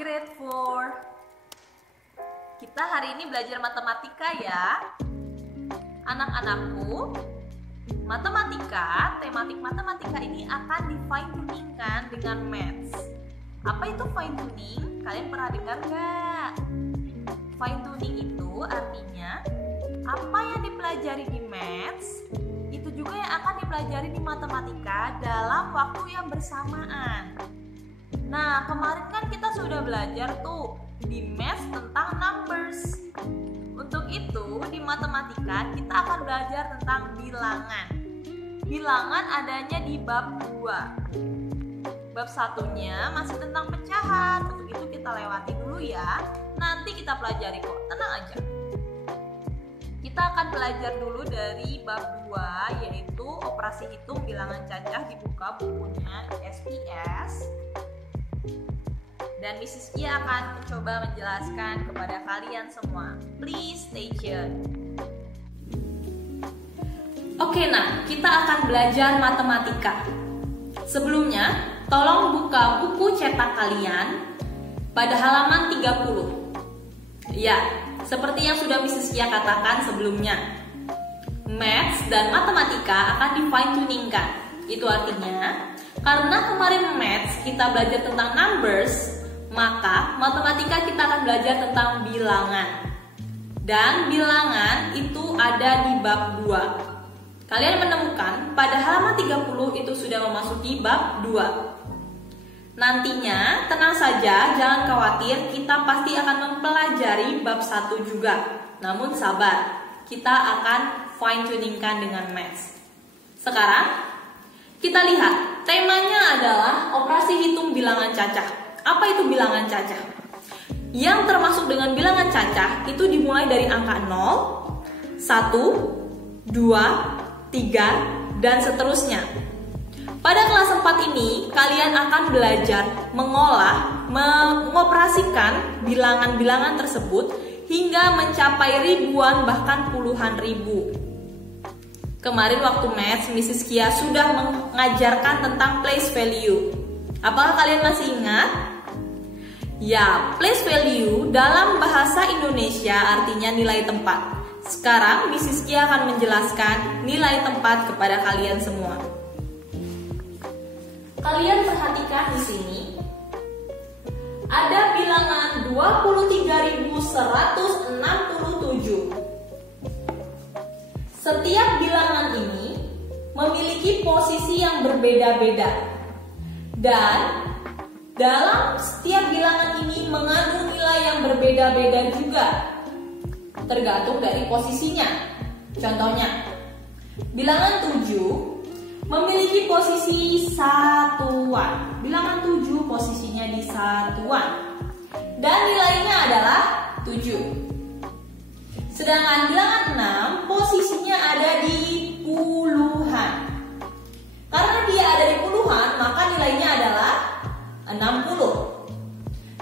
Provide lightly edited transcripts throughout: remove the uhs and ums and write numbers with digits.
grade 4. Kita hari ini belajar matematika ya. Anak-anakku, tematik matematika ini akan di fine tuningkan dengan maths. Apa itu fine tuning? Kalian pernah dengar nggak? Fine tuning itu artinya apa yang dipelajari di maths itu juga yang akan dipelajari di matematika dalam waktu yang bersamaan. Nah, kemarin kan kita sudah belajar tuh di maths tentang numbers. Untuk itu, di matematika kita akan belajar tentang bilangan. Bilangan adanya di bab 2. Bab satunya masih tentang pecahan. Untuk itu kita lewati dulu ya. Nanti kita pelajari kok, tenang aja. Kita akan belajar dulu dari bab 2, yaitu operasi hitung bilangan cacah. Dibuka bukunya SPS. Dan Mrs. Kia akan mencoba menjelaskan kepada kalian semua. Please stay tuned. Oke, nah kita akan belajar matematika. Sebelumnya, tolong buka buku cetak kalian pada halaman 30. Ya, seperti yang sudah Mrs. Kia katakan sebelumnya, maths dan matematika akan di fine tuningkan. Itu artinya, karena kemarin maths kita belajar tentang numbers, maka matematika kita akan belajar tentang bilangan. Dan bilangan itu ada di bab 2. Kalian menemukan pada halaman 30 itu sudah memasuki bab 2. Nantinya tenang saja, jangan khawatir, kita pasti akan mempelajari bab 1 juga. Namun sabar, kita akan fine tuningkan dengan maths. Sekarang kita lihat, temanya adalah operasi hitung bilangan cacah. Apa itu bilangan cacah? Yang termasuk dengan bilangan cacah itu dimulai dari angka 0, 1, 2, 3, dan seterusnya. Pada kelas 4 ini, kalian akan belajar mengoperasikan bilangan-bilangan tersebut hingga mencapai ribuan bahkan puluhan ribu. Kemarin waktu maths, Mrs. Kia sudah mengajarkan tentang place value. Apakah kalian masih ingat? Ya, place value dalam bahasa Indonesia artinya nilai tempat. Sekarang Mrs. Kia akan menjelaskan nilai tempat kepada kalian semua. Kalian perhatikan di sini. Ada bilangan 23.167. Setiap bilangan ini memiliki posisi yang berbeda-beda. Dan dalam setiap bilangan ini mengandung nilai yang berbeda-beda juga, tergantung dari posisinya. Contohnya, bilangan 7 memiliki posisi satuan. Bilangan 7 posisinya di satuan. Dan nilainya adalah 7. Sedangkan bilangan 6 posisinya ada di puluhan. Karena dia ada di puluhan, maka nilainya adalah 60.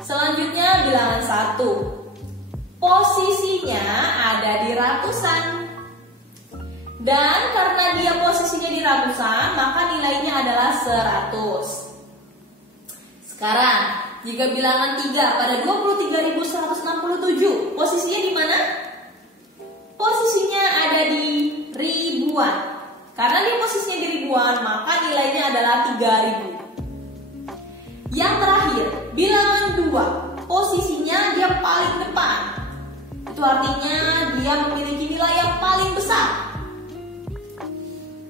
Selanjutnya bilangan 1. Posisinya ada di ratusan. Dan karena dia posisinya di ratusan, maka nilainya adalah 100. Sekarang, jika bilangan 3 pada 23.167, posisinya di mana? Posisinya ada di ribuan. Karena dia posisinya di ribuan, maka nilainya adalah 3000. Yang terakhir, bilangan 2, posisinya dia paling depan. Itu artinya dia memiliki nilai yang paling besar.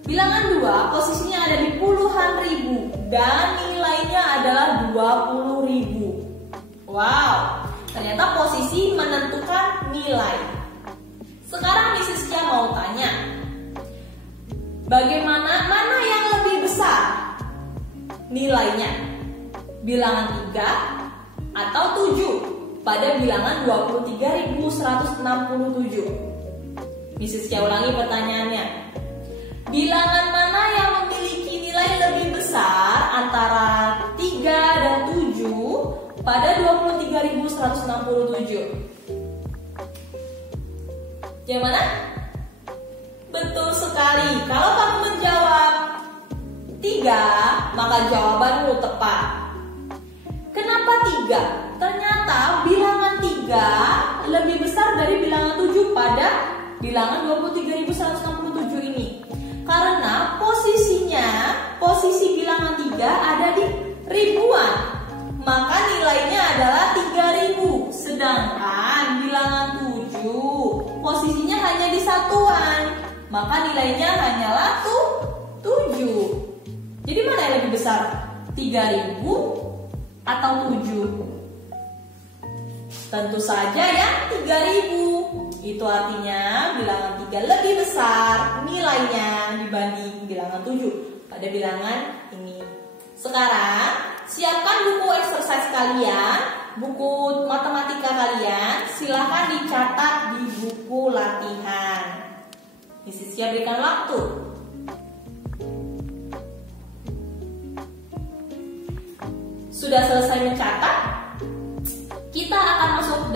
Bilangan 2, posisinya ada di puluhan ribu dan nilainya adalah 20.000. Wow, ternyata posisi menentukan nilai. Sekarang Mrs. Kia mau tanya, mana yang lebih besar nilainya? Bilangan 3 atau 7 pada bilangan 23.167? Mrs. Kia ulangi pertanyaannya. Bilangan mana yang memiliki nilai lebih besar antara 3 dan 7 pada 23.167? Yang mana? Betul sekali. Kalau kamu menjawab 3, maka jawabanmu tepat. Kenapa 3? Ternyata ternyata bilangan 3 lebih besar dari bilangan 7 pada bilangan 23.167 ini. Karena posisi bilangan 3 ada di ribuan, maka nilainya adalah 3000. Sedangkan bilangan 7 posisinya hanya di satuan, maka nilainya hanyalah 7. Jadi mana yang lebih besar? 3000 atau 7? Tentu saja ya 3000. Itu artinya bilangan 3 lebih besar nilainya dibanding bilangan 7 pada bilangan ini. Sekarang siapkan buku exercise kalian, buku matematika kalian. Silahkan dicatat di buku latihan. Mrs. Sia berikan waktu. Sudah selesai mencatat? Kita akan masuk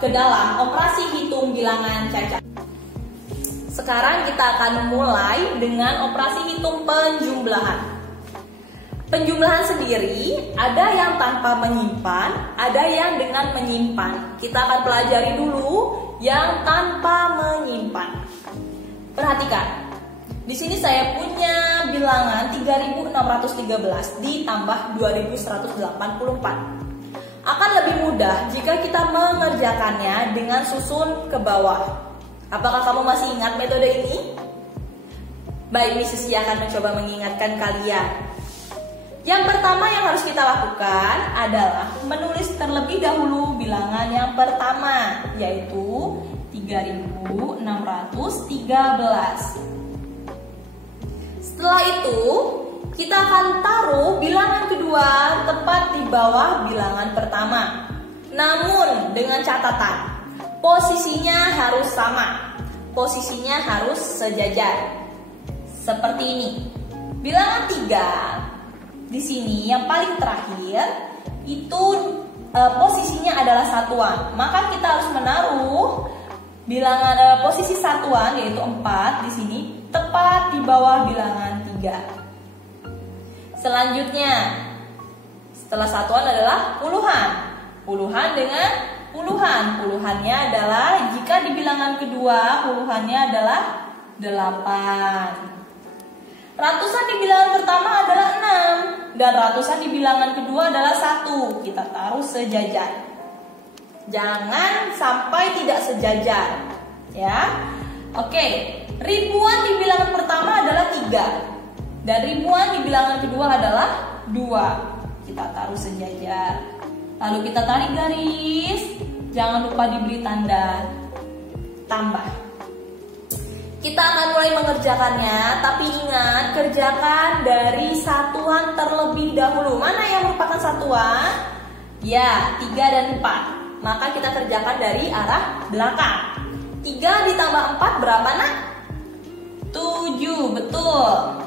ke dalam operasi hitung bilangan cacat. Sekarang kita akan mulai dengan operasi hitung penjumlahan. Penjumlahan sendiri ada yang tanpa menyimpan, ada yang dengan menyimpan. Kita akan pelajari dulu yang tanpa menyimpan. Perhatikan. Di sini saya punya bilangan 3613 ditambah 2184. Akan lebih mudah jika kita mengerjakannya dengan susun ke bawah. Apakah kamu masih ingat metode ini? Baik, Mrs. Sia akan mencoba mengingatkan kalian. Yang pertama yang harus kita lakukan adalah menulis terlebih dahulu bilangan yang pertama, yaitu 3613. Setelah itu, kita akan taruh bilangan kedua tepat di bawah bilangan pertama. Namun dengan catatan, posisinya harus sama. Posisinya harus sejajar. Seperti ini. Bilangan 3 di sini yang paling terakhir itu posisinya adalah satuan. Maka kita harus menaruh bilangan posisi satuan yaitu 4 di sini tepat di bawah bilangan 3. Selanjutnya, setelah satuan adalah puluhan. Puluhan dengan puluhan. Puluhannya adalah jika di bilangan kedua puluhannya adalah 8. Ratusan di bilangan pertama adalah 6 dan ratusan di bilangan kedua adalah 1. Kita taruh sejajar. Jangan sampai tidak sejajar, ya. Oke, ribuan di bilangan pertama adalah 3 dan ribuan di bilangan kedua adalah 2. Kita taruh sejajar. Lalu kita tarik garis. Jangan lupa diberi tanda tambah. Kita akan mulai mengerjakannya, tapi ingat kerjakan dari satuan terlebih dahulu. Mana yang merupakan satuan? Ya, 3 dan 4. Maka kita kerjakan dari arah belakang. 3 ditambah 4 berapa nak? 7, betul.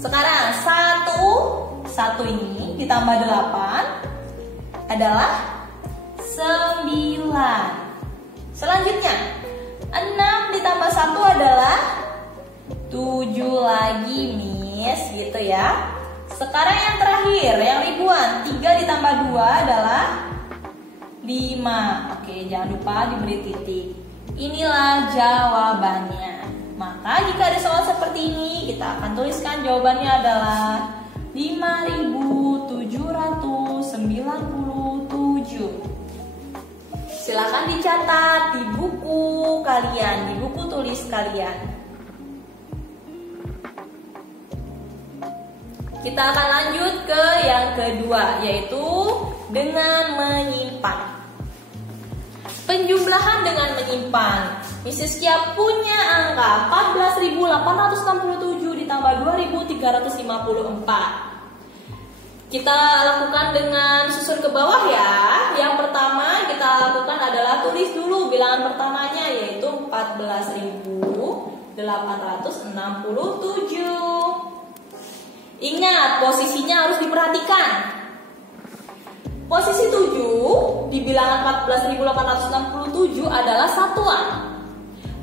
Sekarang 1 ini ditambah 8 adalah 9. Selanjutnya 6 ditambah 1 adalah 7 lagi, Miss, gitu ya. Sekarang yang terakhir, yang ribuan, 3 ditambah 2 adalah 5. Oke, jangan lupa diberi titik. Inilah jawabannya. Maka jika ada soal seperti ini, kita akan tuliskan jawabannya adalah 5.797. Silakan dicatat di buku kalian, di buku tulis kalian. Kita akan lanjut ke yang kedua, yaitu dengan menyimpan. Penjumlahan dengan menyimpan. Mrs. Sia punya angka 14.867 ditambah 2.354. Kita lakukan dengan susun ke bawah ya. Yang pertama kita lakukan adalah tulis dulu bilangan pertamanya, yaitu 14.867. Ingat, posisinya harus diperhatikan. Posisi 7 di bilangan 14.867 adalah satuan.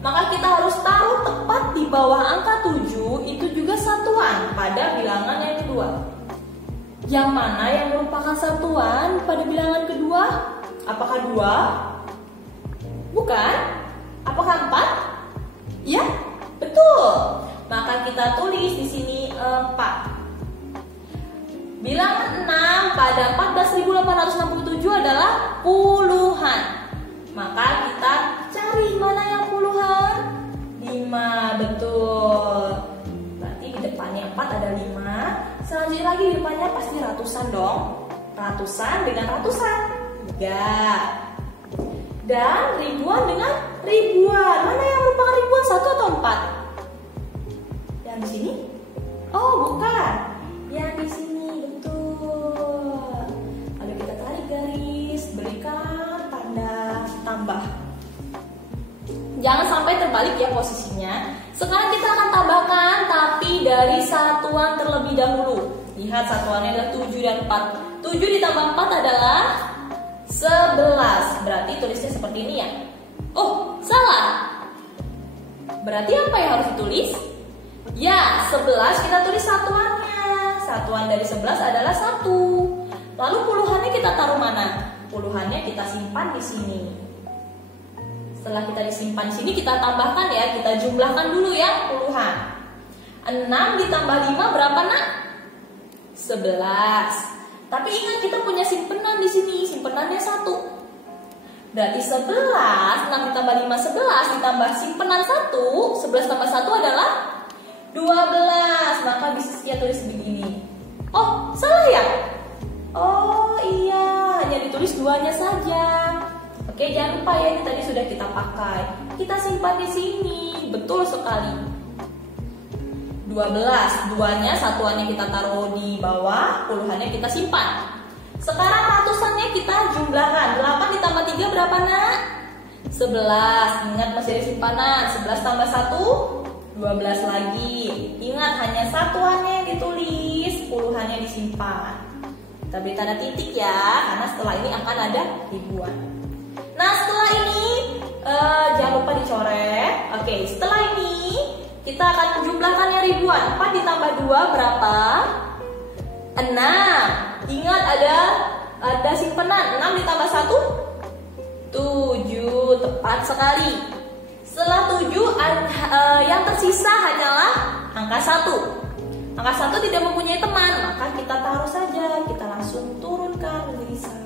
Maka kita harus taruh tepat di bawah angka 7 itu juga satuan pada bilangan yang kedua. Yang mana yang merupakan satuan pada bilangan kedua? Apakah 2? Bukan. Apakah 4? Ya, betul. Maka kita tulis di sini 4. Bilangan 6 pada 14.867 adalah puluhan. Maka kita cari mana yang puluhan? 5, betul. Berarti di depannya 4 ada 5. Selanjutnya lagi di depannya pasti ratusan dong. Ratusan dengan ratusan. 3. Dan ribuan dengan ribuan. Mana yang merupakan ribuan? 1 atau 4? Yang di sini? Oh, bukan. Yang di sini, betul. Lalu kita tarik garis, berikan tanda tambah. Jangan sampai terbalik ya posisinya. Sekarang kita akan tambahkan tapi dari satuan terlebih dahulu. Lihat satuannya adalah 7 dan 4. 7 ditambah 4 adalah 11. Berarti tulisnya seperti ini ya. Oh, salah. Berarti apa yang harus ditulis? Ya, 11 kita tulis satuannya. Satuan dari 11 adalah 1. Lalu puluhannya kita taruh mana? Puluhannya kita simpan di sini. Setelah kita disimpan di sini, kita tambahkan ya, kita jumlahkan dulu ya puluhan. 6 ditambah 5 berapa nak? 11. Tapi ingat kita punya simpenan di sini, simpenannya 1. Berarti 11, 6 ditambah 5 11 ditambah simpenan 1, 11 tambah 1 adalah 12. Maka bisa kita tulis begini. Oh, salah ya? Oh iya, hanya ditulis 2-nya saja. Oke, jangan lupa ya, ini tadi sudah kita pakai. Kita simpan di sini, betul sekali. 12, 2-nya satuannya kita taruh di bawah, puluhannya kita simpan. Sekarang ratusannya kita jumlahkan. 8 ditambah 3 berapa nak? 11. Ingat masih ada simpanan. 11 tambah 1, 12 lagi. Ingat hanya satuannya yang ditulis, puluhannya disimpan. Kita beri tanda titik ya, karena setelah ini akan ada ribuan. Nah setelah ini jangan lupa dicoret. Oke, setelah ini kita akan menjumlahkannya ribuan. 4 ditambah 2 berapa? 6. Ingat ada simpenan. 6 ditambah 1 7. Tepat sekali. Setelah 7 yang tersisa hanyalah angka 1. Angka 1 tidak mempunyai teman, maka kita taruh saja. Kita langsung turunkan menjadi 1.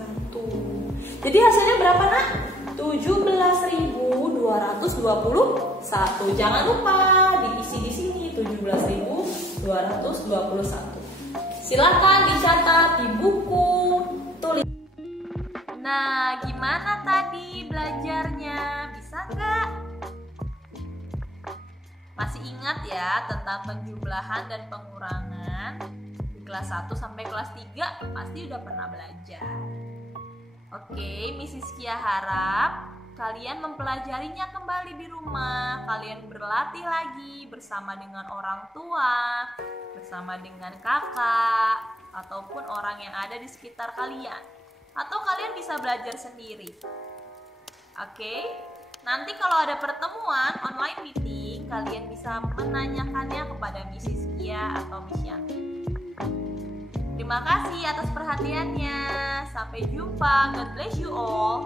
Jadi hasilnya berapa nak? 17.221. Jangan lupa diisi di sini 17.221. Silakan dicatat di buku tulis. Nah, gimana tadi belajarnya? Bisa nggak? Masih ingat ya tentang penjumlahan dan pengurangan? Di kelas 1 sampai kelas 3 pasti udah pernah belajar. Oke, Miss Iskia harap kalian mempelajarinya kembali di rumah. Kalian berlatih lagi bersama dengan orang tua, bersama dengan kakak, ataupun orang yang ada di sekitar kalian. Atau kalian bisa belajar sendiri. Oke, nanti kalau ada pertemuan online meeting, kalian bisa menanyakannya kepada Miss Iskia atau Miss Yanti. Terima kasih atas perhatiannya. Sampai jumpa. God bless you all.